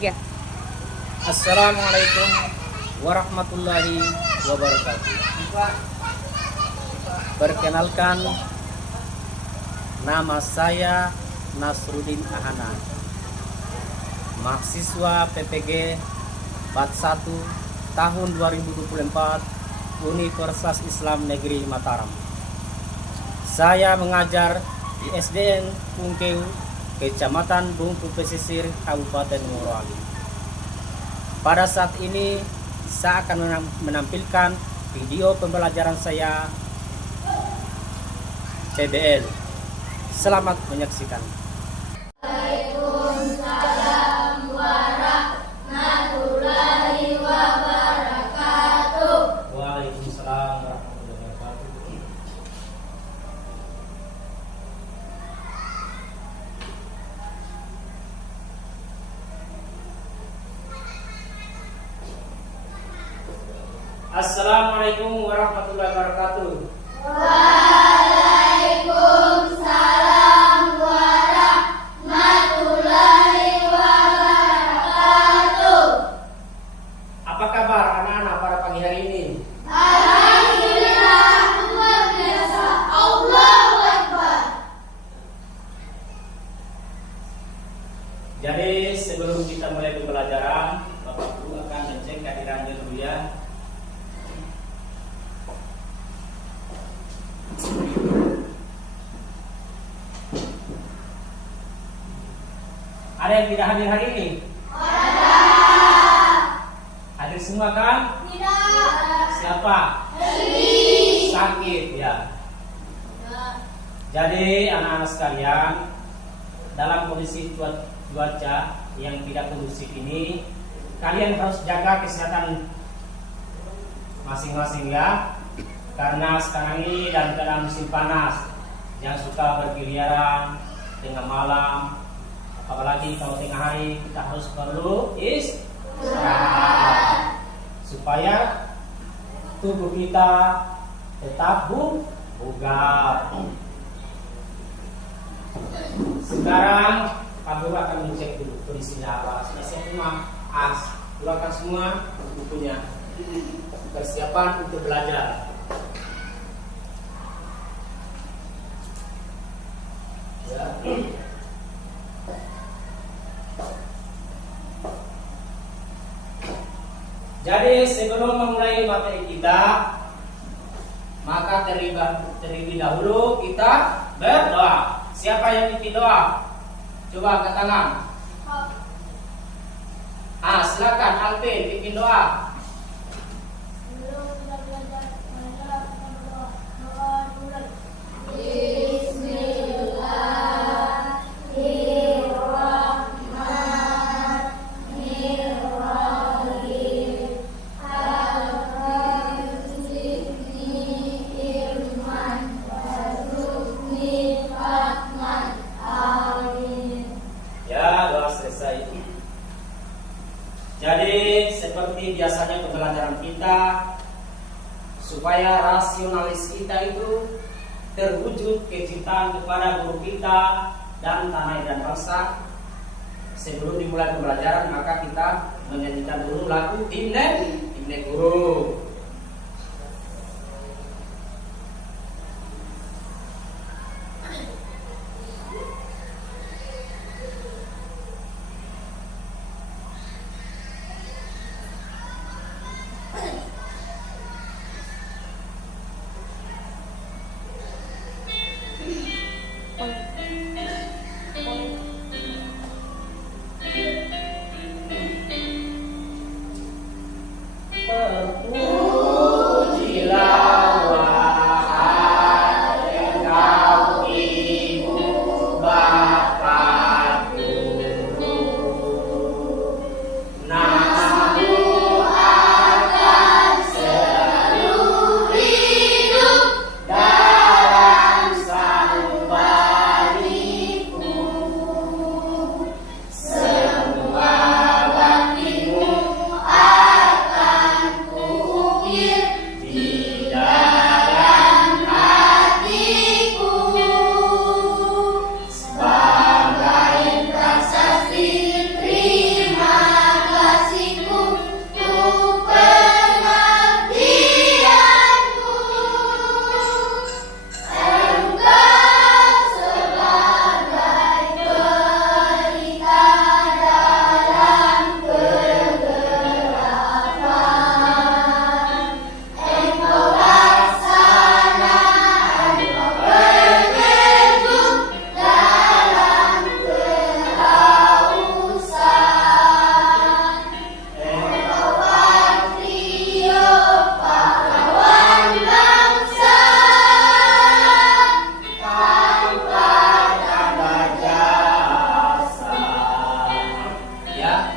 3. Assalamualaikum warahmatullahi wabarakatuh. Perkenalkan, nama saya Nasruddin Ahana, mahasiswa PPG Bat 1 tahun 2024 Universitas Islam Negeri Mataram. Saya mengajar di SDN Pungkeu, Kecamatan Bungku Pesisir, Kabupaten Morowali. Pada saat ini saya akan menampilkan video pembelajaran saya PBL. Selamat menyaksikan. Waalaikumsalam warahmatullahi wabarakatuh. Waalaikumsalam warahmatullahi wabarakatuh. Assalamualaikum warahmatullahi wabarakatuh. Waalaikumsalam warahmatullahi wabarakatuh. Apa kabar anak-anak pada pagi hari ini? Alhamdulillah, luar biasa. Allahu Akbar. Jadi sebelum kita mulai pembelajaran, Bapak Guru akan mengecek kehadirannya dulu ya. Ada yang tidak hadir hari ini? Ada. Hadir semua kan? Tidak. Siapa? Ini. Sakit ya. Jadi anak-anak sekalian, dalam kondisi cuaca yang tidak kondusif ini, kalian harus jaga kesehatan masing-masing ya. Karena sekarang ini dalam musim panas, yang suka berkeliaran tengah malam, apalagi kalau tengah hari, kita harus perlu istirahat supaya tubuh kita tetap bugar. Sekarang Pak Guru akan mengecek dulu kondisinya apa. Sudah siap semua? Keluarkan semua bukunya. Persiapan untuk belajar. Ya. Jadi sebelum memulai materi kita, maka terlebih dahulu kita berdoa. Siapa yang bikin doa? Coba angkat tangan. Silakan Alvin bikin doa. Sebelum kita belajar, kita berdoa. Doa dulu. Jadi seperti biasanya pembelajaran kita, supaya rasionalis kita itu terwujud kecintaan kepada guru kita dan tanah air dan bangsa. Sebelum dimulai pembelajaran, maka kita menyanyikan dulu lagu Himne Guru. Ya.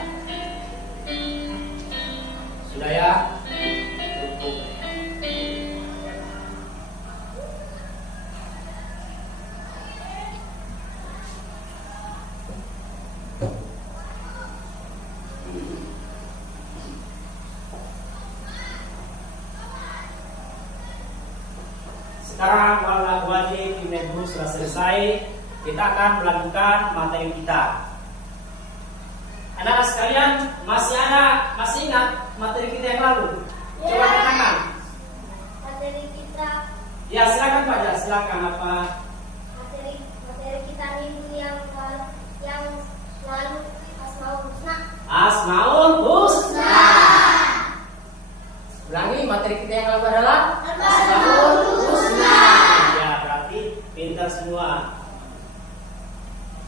Sudah ya? Cukup. Sekarang walau wajib Ibu sudah selesai, kita akan melanjutkan materi kita. Anak-anak sekalian, masih ingat materi kita yang lalu? Coba katakan. Materi kita. Ya, silakan Pak. Ya, silakan apa? Materi kita minggu yang lalu Asmaul Husna. Asmaul Husna. Ulangi, materi kita yang lalu adalah Asmaul Husna. Ya, berarti pintar semua.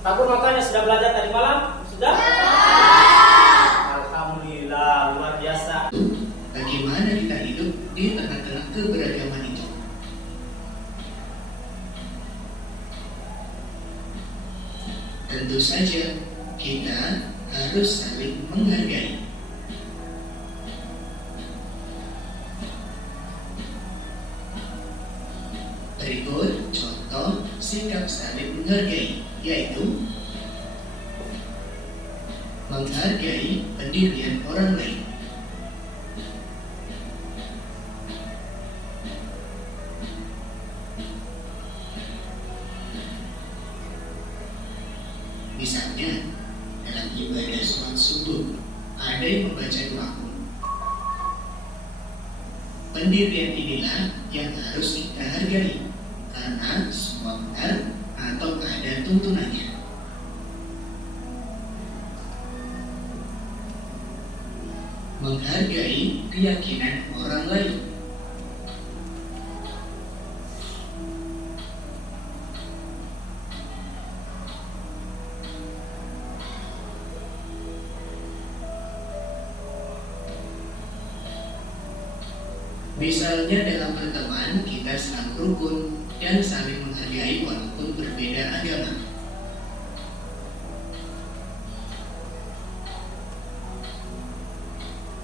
Pak Guru makanya sudah belajar tadi malam? Sudah? Alhamdulillah, luar biasa. Bagaimana kita hidup di tengah-tengah keberagaman itu? Tentu saja kita harus saling menghargai. Berikut contoh sikap saling menghargai, yaitu menghargai pendirian orang lain. Misalnya, dalam ibadah sholat subuh, ada yang membaca doa. Pendirian inilah yang harus kita hargai, karena semua benar atau ada tuntunannya. Menghargai keyakinan orang lain. Misalnya dalam pertemuan kita selalu rukun dan saling menghargai walaupun berbeda agama.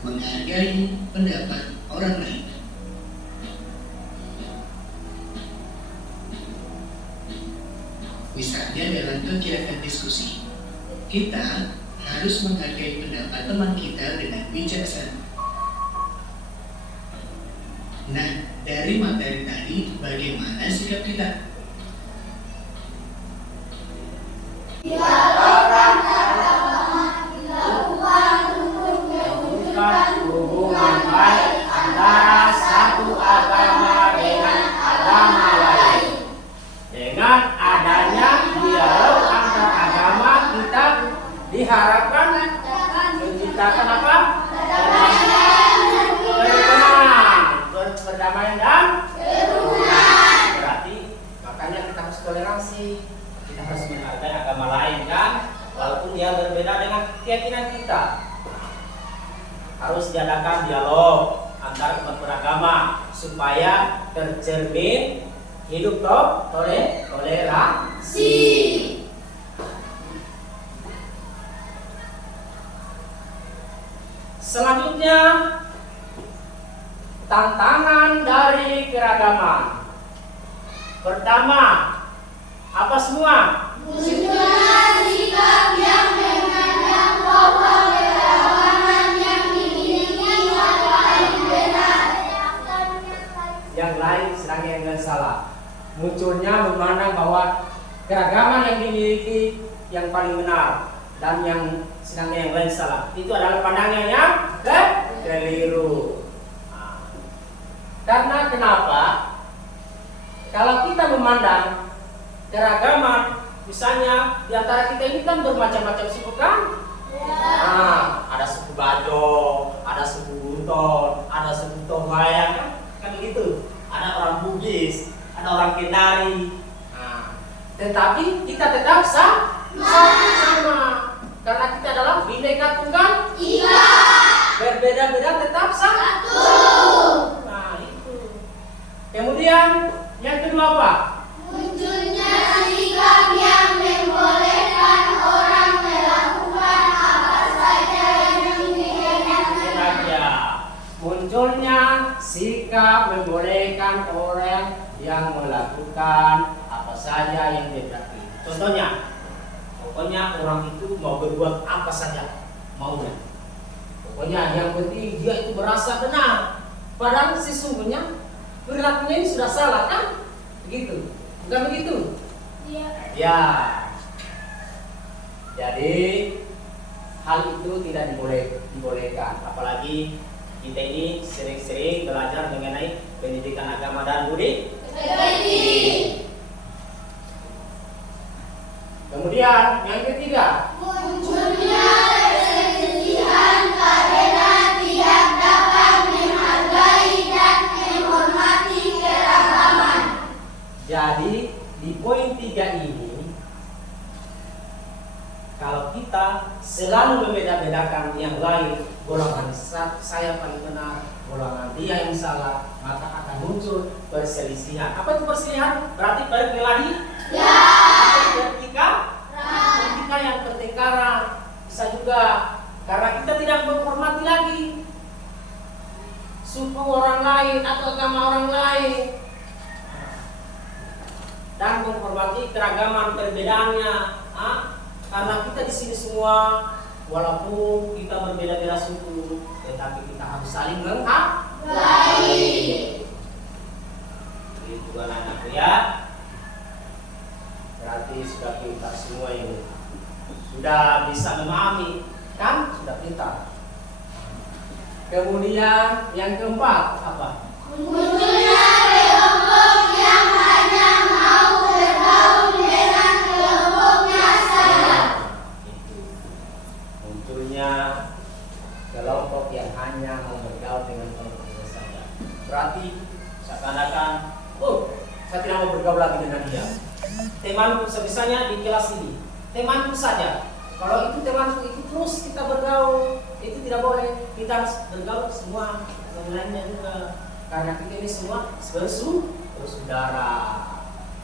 Menghargai pendapat orang lain. Misalnya dalam kegiatan diskusi, kita harus menghargai pendapat teman kita dengan bijaksana. Nah, dari materi tadi, bagaimana sikap kita? Hubungan baik antara satu agama dengan agama lain. Dengan adanya dialog antar agama, kita diharapkan menciptakan apa? Perdamaian dan kerukunan. Berarti makanya kita harus toleransi, kita harus menghargai agama lain kan, walaupun dia berbeda dengan keyakinan kita. Harus diadakan dialog antar umat beragama supaya tercermin hidup toleransi. Selanjutnya, tantangan dari keragaman. Pertama, apa semua? Munculnya sikap yang memandang bahwa keragaman yang dimiliki yang paling benar. Yang lain sedang yang salah. Munculnya memandang bahwa keragaman yang dimiliki yang paling benar dan yang sedang yang lain salah. Itu adalah pandangan yang keliru. Karena kenapa? Kalau kita memandang keragaman, misalnya di antara kita ini kan bermacam-macam suku kan? Nah, ada suku Bajo, ada suku Bunton, ada suku Tohaya kan begitu. Ada orang Bugis, ada orang Kendari. Nah, tetapi kita tetap sama karena kita adalah Bhinneka Tunggal Ika. Berbeda-beda tetap satu. Kemudian yang kedua apa? Munculnya sikap yang membolehkan orang melakukan apa ketika membolehkan orang yang melakukan apa saja yang dia berarti. Contohnya, pokoknya orang itu mau berbuat apa saja maunya. Pokoknya yang penting dia itu merasa benar. Padahal sesungguhnya perilakunya ini sudah salah kan? Begitu, bukan begitu? Iya. Ya. Jadi hal itu tidak dibolehkan. Apalagi kita ini sering-sering belajar mengenai pendidikan agama dan budi. Kemudian yang ketiga, Munculnya perselisihan karena tidak dapat menghargai dan menghormati keragaman. jadi di poin 3 ini, kalau kita selalu membeda-bedakan yang lain, golongan saya paling benar, golongan dia yang salah, maka akan muncul perselisihan. Apa itu perselisihan? Berarti berkelahi? Ya. Ketika yang pertengkaran, bisa juga karena kita tidak menghormati lagi suku orang lain atau agama orang lain dan menghormati keragaman perbedaannya. Karena kita di sini semua, walaupun kita berbeda-beda suku, tetapi kita harus saling menghargai. Itu kan anakku ya. Berarti sudah pintar semua ini. Sudah bisa memahami, kan? Sudah pintar. Kemudian yang keempat apa? Munculnya kelompok yang hanya mau bergaul dengan kelompoknya saja. Itu. Munculnya kelompok yang hanya mau bergaul dengan kelompoknya saja. Berarti seakan-akan, saya tidak mau bergaul lagi dengan dia. Temanku sebisanya di kelas ini, temanku saja. Kalau itu temanku itu terus kita bergaul, itu tidak boleh. Kita harus bergaul semua yang lainnya juga. Karena kita ini semua bersaudara.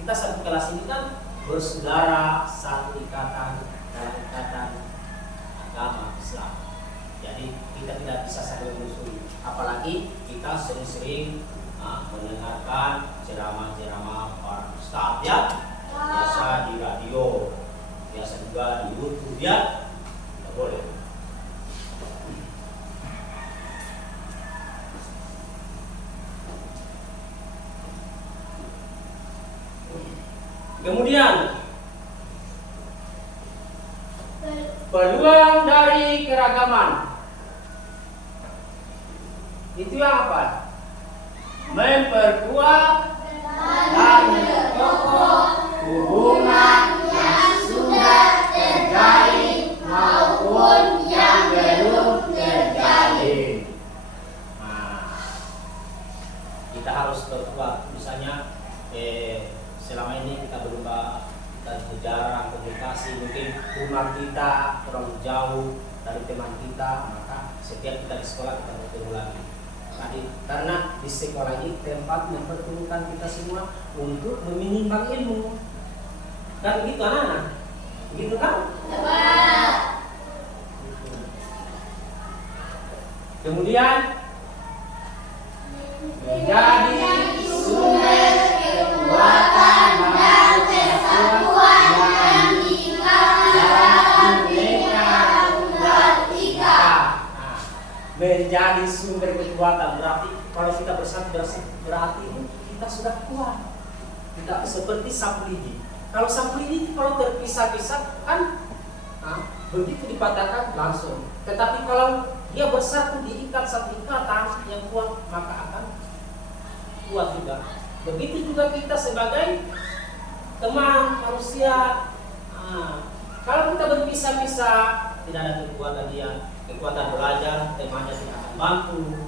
Kita satu kelas ini kan bersaudara, satu ikatan dalam ikatan agama Islam. Jadi kita tidak bisa saling memusuhi. Apalagi kita sering-sering mendengarkan ceramah-ceramah para ustadz ya. Biasa di radio, biasa juga di YouTube ya, tidak boleh. Kemudian peluang dari keragaman itu yang apa? Memperkuat dan memperkokoh hubungan yang sudah terjalin maupun yang belum terjalin. Kita harus perkuat. Misalnya selama ini kita jarang komunikasi, mungkin rumah kita terlalu jauh dari teman kita, maka setiap kita di sekolah kita bertemu lagi. Karena di sekolah ini tempat mempertemukan kita semua untuk menimbang ilmu. Kan begitu anak-anak? Begitu kan? Kemudian menjadi sumber kekuatan dan kesatuan yang dalam Bhinneka Tunggal Ika. Menjadi sumber kekuatan berarti kalau kita bersatu berarti kita sudah kuat. Tidak seperti sapu lidi. Kalau sapu lidi kalau terpisah-pisah kan begitu dipatahkan langsung. Tetapi kalau dia bersatu diikat satu ikatan yang kuat, maka akan kuat juga. Begitu juga kita sebagai teman manusia. Kalau kita berpisah-pisah, tidak ada kekuatan dia, kekuatan belajar, temannya tidak akan mampu.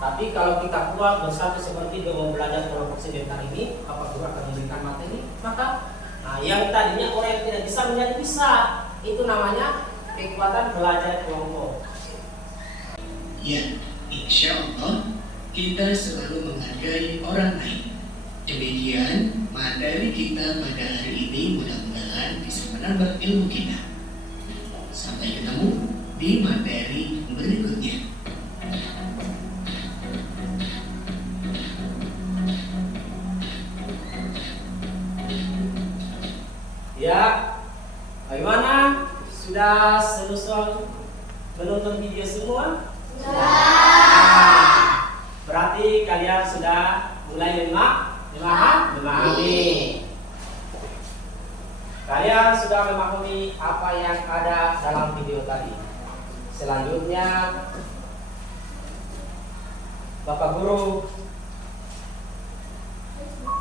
Tapi kalau kita kuat bersatu seperti dengan belajar kelompok sebentar ini, apa guru akan memberikan materi, maka yang tadinya orang yang tidak bisa menjadi bisa. Itu namanya kekuatan belajar kelompok. Ya, insya Allah kita selalu menghargai orang lain. Demikian materi kita pada hari ini, mudah-mudahan bisa menambah ilmu kita. Sampai ketemu di materi berikutnya. Sudah selesai menonton video semua? Berarti kalian sudah mulai memahami. Kalian sudah memahami apa yang ada dalam video tadi. Selanjutnya Bapak Guru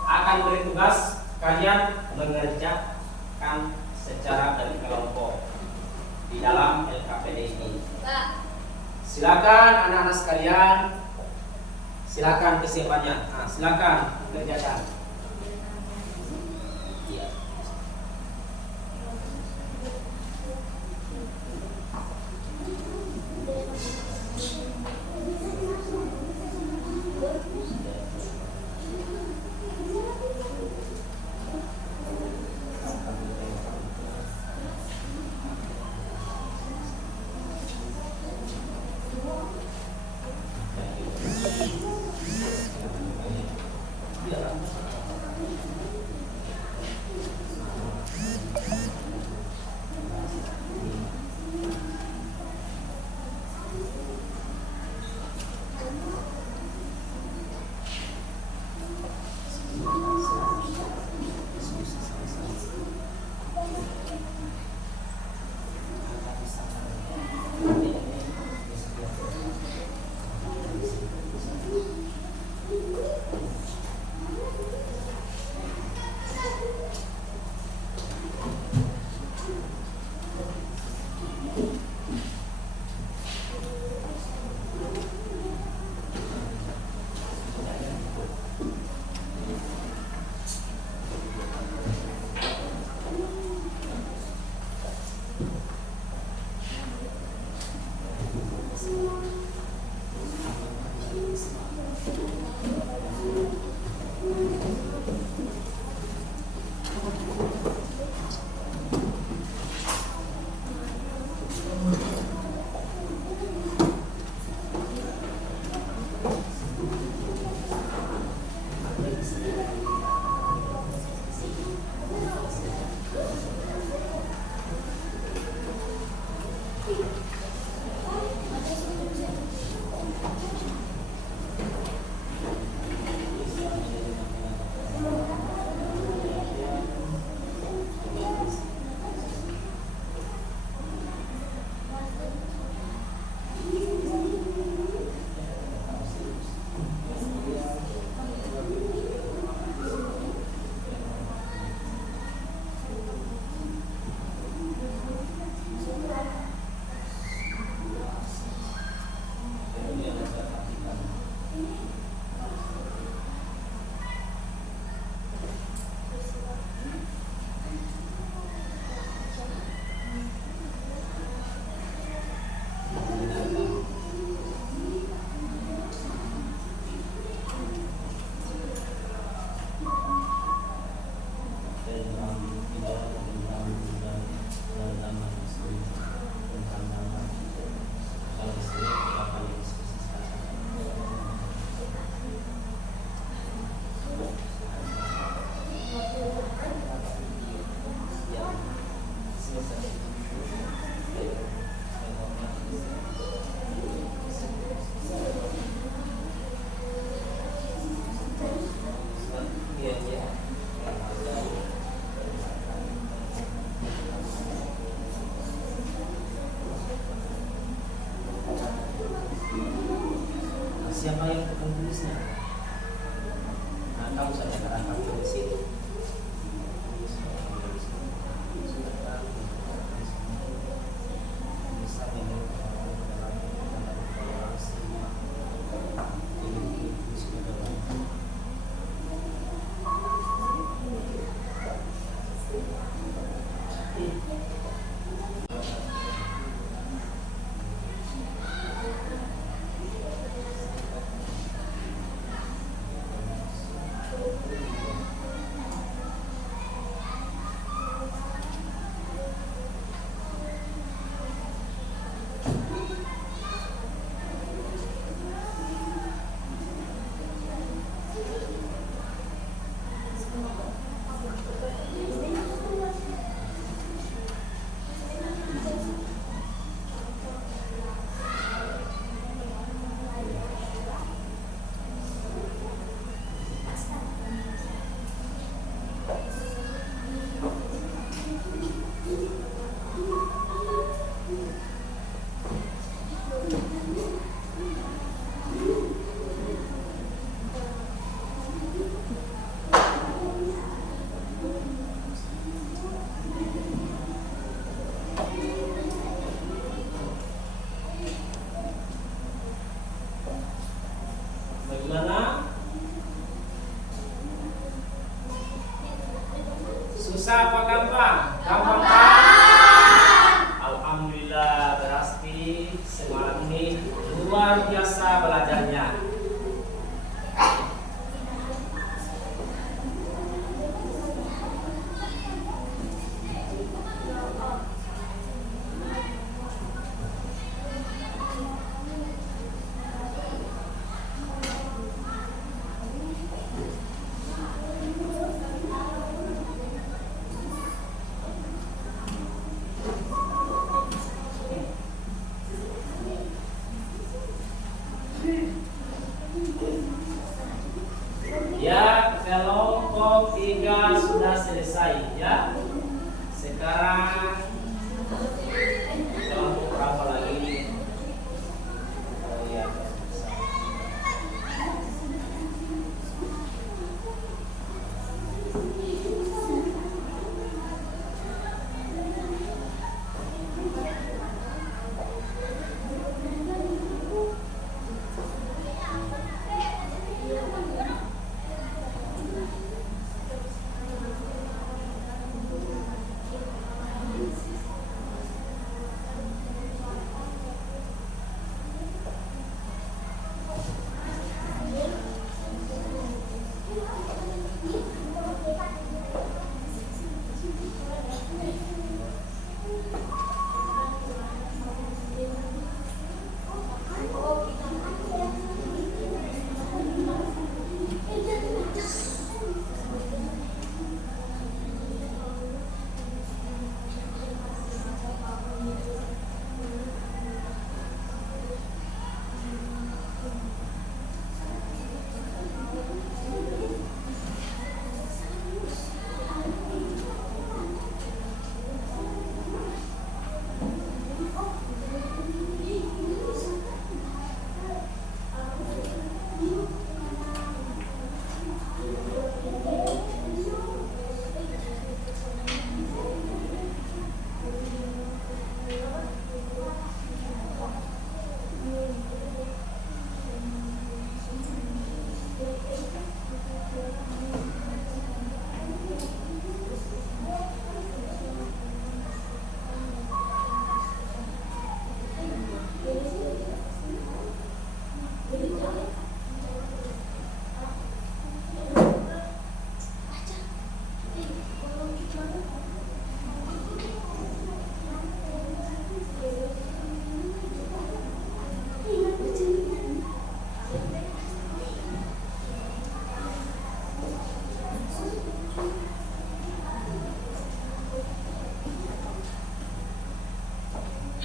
akan beri tugas kalian mengerjakan secara berkelompok di dalam LKPD ini. Silakan anak-anak sekalian, silakan kesiapannya. Nah, silakan kerjakan. Iya. Siapa yang menulisnya? Nah, kamu saja akan tulis itu. luar biasa belajarnya. Ya, kelompok 3 sudah selesai ya. Sekarang kelompok berapa lagi? Oh ya,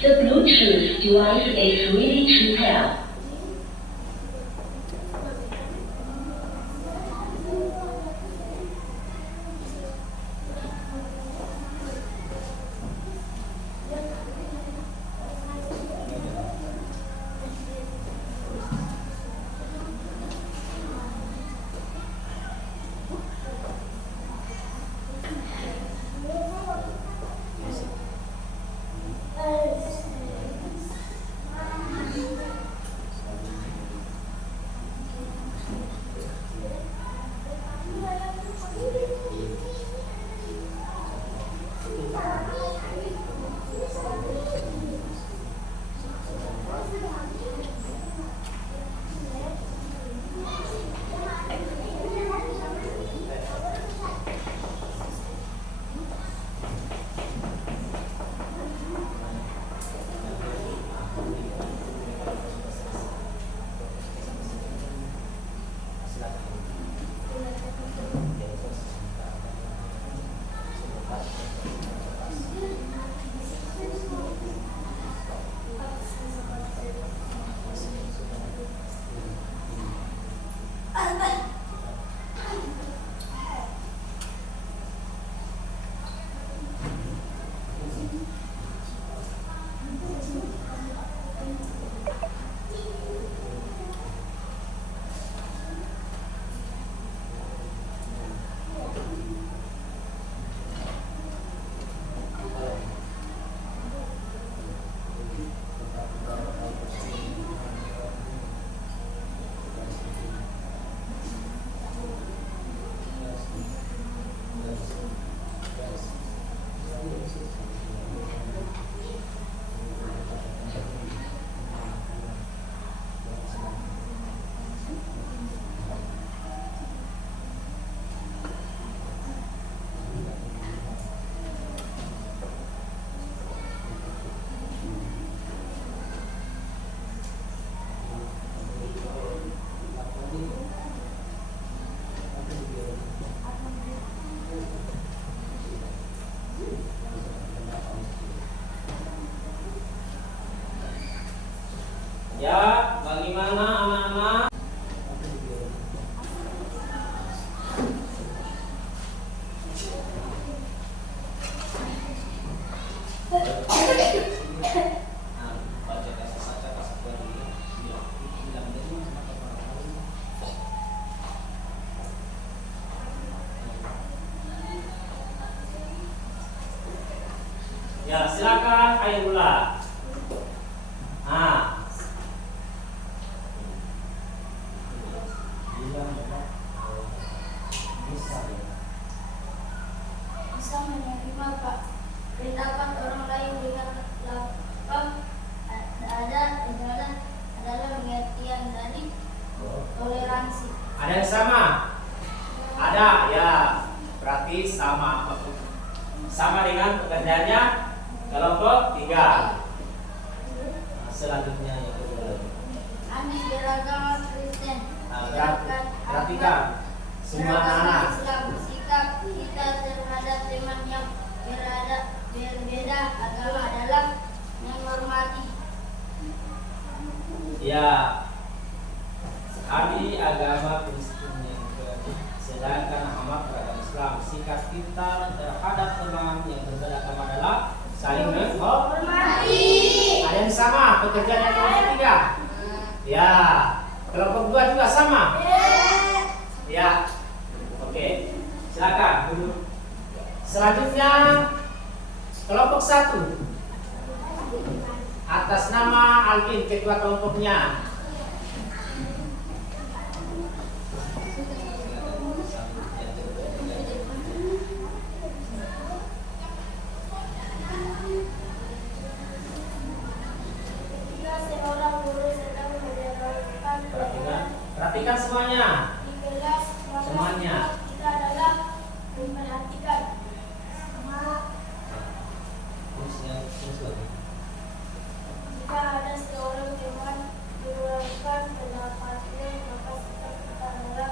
The Bluetooth device is ready to pair. Ya, bagaimana anak-anak? Ya, silakan Khairullah. Nah. Bisa menerima Pak pendapat orang lain dengan lapang adalah pengertian dari toleransi. Ada yang sama? Ada, ya. Berarti sama. Sama dengan pekerjaannya kelompok 3. Nah, selanjutnya yang kedua. Kami beragama Kristen. Perhatikan semua anak. Islam, sikap kita terhadap teman yang berbeda agama adalah menghormati. Ya, kami agama Kristen yang sedangkan Ahmad beragama Islam. Sikap kita terhadap teman yang berbeda agama adalah saling menghormati. Ada yang sama pekerjaan yang kelompok 3? Ya, kelompok 2 juga sama? Ya, oke. Silakan duduk. Selanjutnya kelompok 1 atas nama Alvin, ketua kelompoknya. Jika seorang guru sedang menjelaskan Perhatikan semuanya. di kelas, maka Semuanya. kita adalah memperhatikan sama. Jika ada seorang teman mengeluarkan pendapatnya, maka sikap kita adalah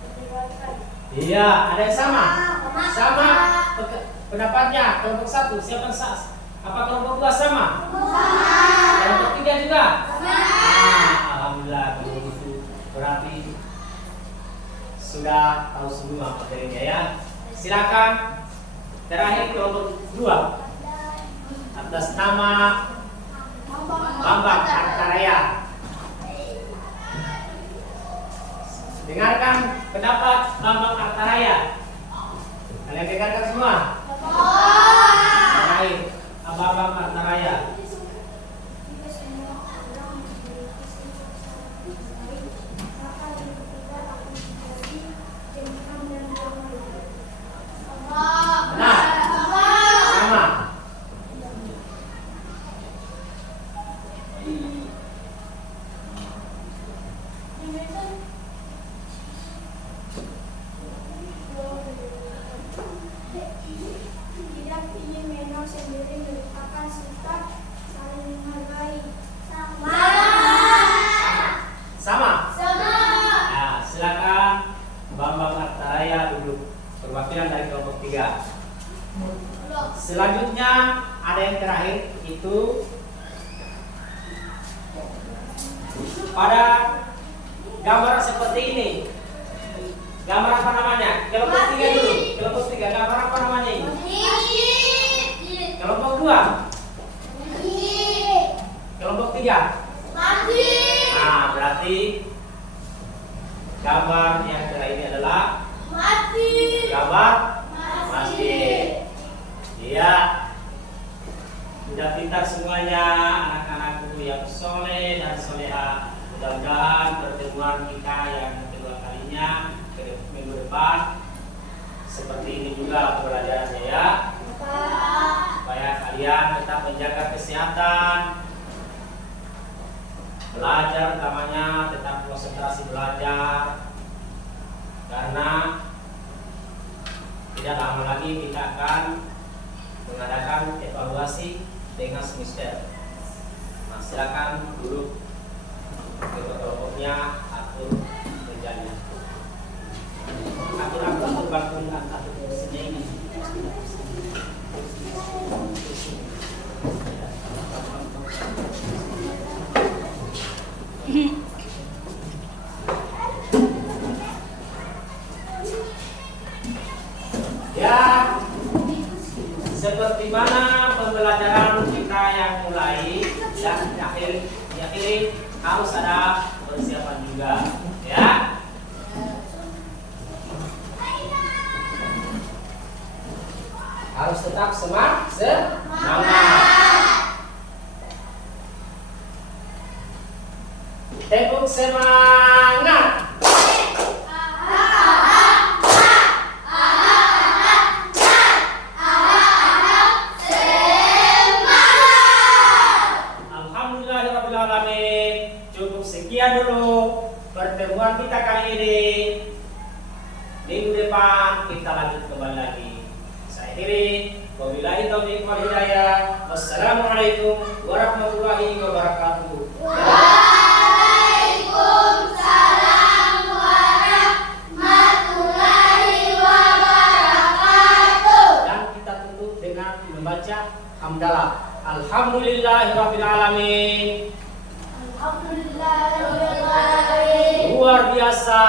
mendengarkan. Iya, ada yang sama? Sama pendapatnya. Kelompok 1 siapa apa kelompok 2 sama? Kelompok 3 juga? Alhamdulillah kalau begitu berarti sudah tahu semua materinya ya. Silakan terakhir kelompok 2 atas nama Bambang Artaraya. Dengarkan pendapat Bambang Artaraya. Kalian dengarkan semua? Terakhir Bambang Artaraya. Jika semua orang memiliki sifat baik, maka hidup kita akan menjadi tentram dan damai. Benar? Sama. Tidak ingin menang sendiri merupakan sikap saling menghargai. Sama. Nah, silakan Bambang Artaraya duduk perwakilan dari kelompok 3. Selanjutnya ada yang terakhir itu pada gambar seperti ini. Gambar apa namanya? Kelompok 3 dulu. Kelompok 3 gambar apa namanya ini? Kelompok 2. Kelompok 3. Nah, berarti gambar yang terakhir ini adalah gambar masjid. Iya. Sudah pintar semuanya anak-anakku yang soleh dan soleha. Mudah-mudahan pertemuan kita yang kedua kalinya minggu depan seperti ini juga pembelajarannya ya. Supaya kalian tetap menjaga kesehatan, belajar utamanya tetap konsentrasi belajar, karena tidak lama lagi kita akan mengadakan evaluasi dengan semester. Nah, silakan duduk ketua kelompoknya atur kerjanya. Atur bantu atur sendiri. Ya, seperti mana pembelajaran kita yang mulai dan diakhiri harus ada persiapan juga, ya. Harus tetap semangat. Tepuk semangat. Alhamdulillahirrahmanirrahim. Cukup sekian dulu pertemuan kita kali ini. Minggu depan kita lanjut kembali lagi. Saya Diri, wabillahi taufiq wal hidayah. Wassalamualaikum warahmatullahi wabarakatuh. Waalaikumsalam warahmatullahi wabarakatuh. Dan kita tutup dengan membaca hamdalah. Alhamdulillahirabbil alamin. Alhamdulillahirabbil alamin. Luar biasa.